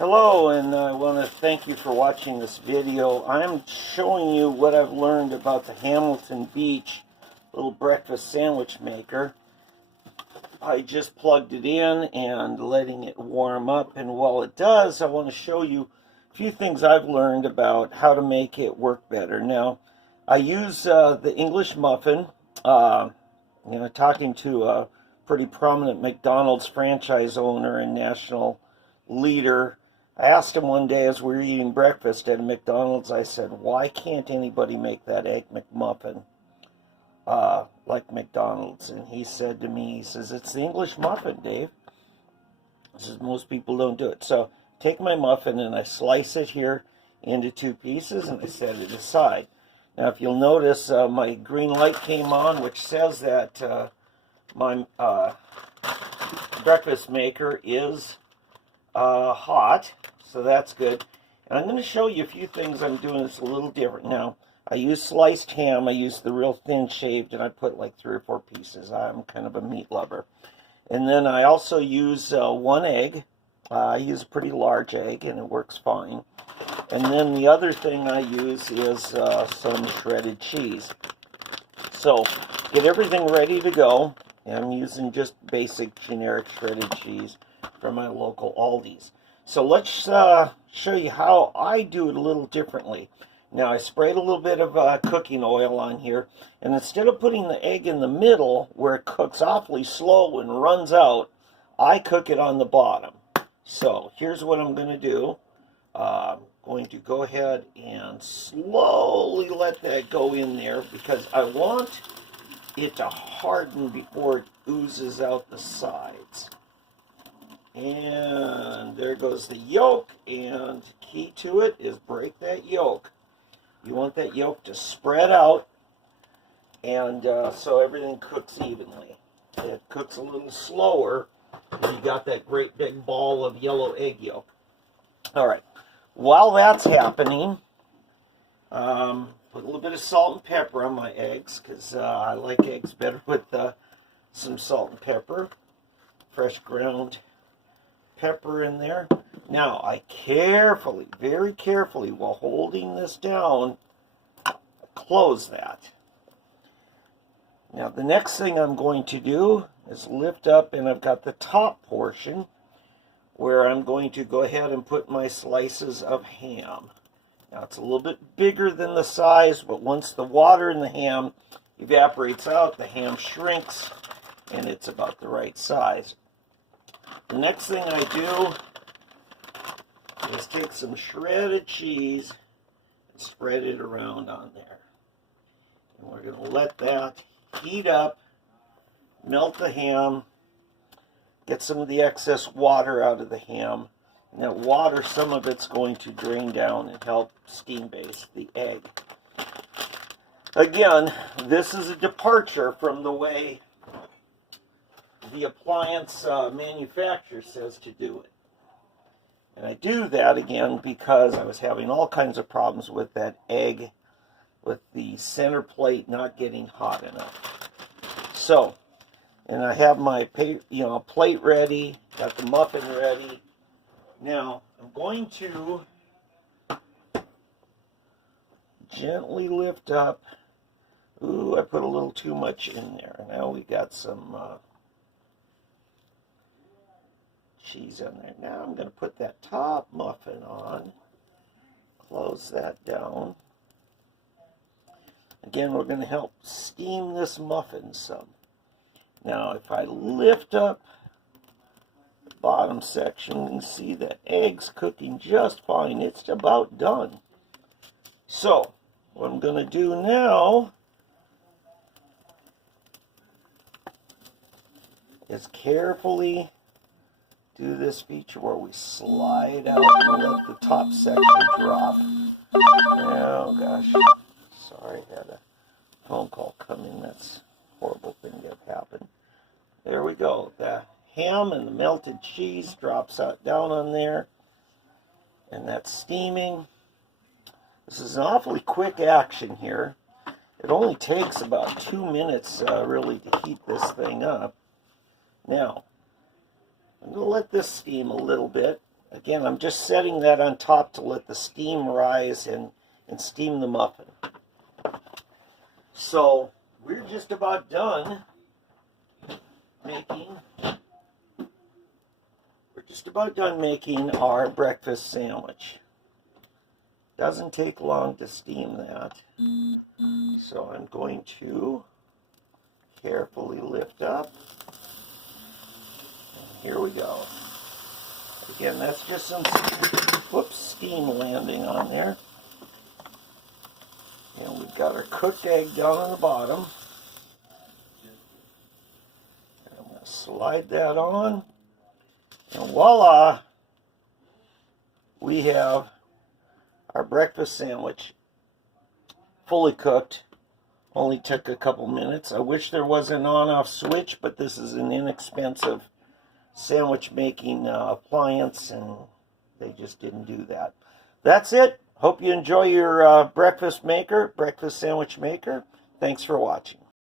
Hello, and I want to thank you for watching this video. I'm showing you what I've learned about the Hamilton Beach little breakfast sandwich maker. I just plugged it in and letting it warm up, and while it does, I want to show you a few things I've learned about how to make it work better. Now, I use the English muffin. Talking to a pretty prominent McDonald's franchise owner and national leader, I asked him one day as we were eating breakfast at McDonald's, I said, why can't anybody make that egg McMuffin like McDonald's? And he said to me, he says, it's the English muffin, Dave. He says, most people don't do it. So take my muffin and I slice it here into two pieces and I set it aside. Now if you'll notice, my green light came on, which says that my breakfast maker is hot. So that's good. And I'm going to show you a few things I'm doing that's a little different. Now, I use sliced ham. I use the real thin shaved, and I put like 3 or 4 pieces. I'm kind of a meat lover. And then I also use 1 egg. I use a pretty large egg, and it works fine. And then the other thing I use is some shredded cheese. So, get everything ready to go. And I'm using just basic generic shredded cheese from my local Aldi's. So let's show you how I do it a little differently. Now I sprayed a little bit of cooking oil on here, and instead of putting the egg in the middle where it cooks awfully slow and runs out, I cook it on the bottom. So here's what I'm going to do. I'm going to go ahead and slowly let that go in there because I want it to harden before it oozes out the sides. And there goes the yolk, and key to it is break that yolk. You want that yolk to spread out, and so everything cooks evenly. It cooks a little slower, and you got that great big ball of yellow egg yolk. All right, while that's happening, put a little bit of salt and pepper on my eggs, because I like eggs better with some salt and pepper. Fresh ground pepper in there. Now I carefully, very carefully, while holding this down, close that. Now the next thing I'm going to do is lift up, and I've got the top portion where I'm going to go ahead and put my slices of ham. Now it's a little bit bigger than the size, but once the water in the ham evaporates out, the ham shrinks and it's about the right size. The next thing I do is take some shredded cheese and spread it around on there. And we're going to let that heat up, melt the ham, get some of the excess water out of the ham. And that water, some of it's going to drain down and help steam base the egg. Again, this is a departure from the way the appliance manufacturer says to do it. And I do that again because I was having all kinds of problems with that egg, with the center plate not getting hot enough. So, and I have my plate ready, got the muffin ready. Now, I'm going to gently lift up. Ooh, I put a little too much in there. Now we got some cheese on there. Now I'm going to put that top muffin on. Close that down. Again, we're going to help steam this muffin some. Now, if I lift up the bottom section, you can see that egg's cooking just fine. It's about done. So, what I'm going to do now is carefully do this feature where we slide out and let the top section drop. Oh gosh, sorry, I had a phone call come in. That's a horrible thing that happened. There we go. The ham and the melted cheese drops out down on there, and that's steaming. This is an awfully quick action here. It only takes about 2 minutes really to heat this thing up. Now, I'm going to let this steam a little bit. Again, I'm just setting that on top to let the steam rise and steam the muffin. So we're just about done making our breakfast sandwich. Doesn't take long to steam that. So I'm going to carefully lift up. And here we go. Again, that's just some steam landing on there. And we've got our cooked egg down on the bottom. And I'm going to slide that on. And voila! We have our breakfast sandwich fully cooked. Only took a couple minutes. I wish there was an on-off switch, but this is an inexpensive sandwich making appliance, and they just didn't do that. That's it. Hope you enjoy your breakfast sandwich maker. Thanks for watching.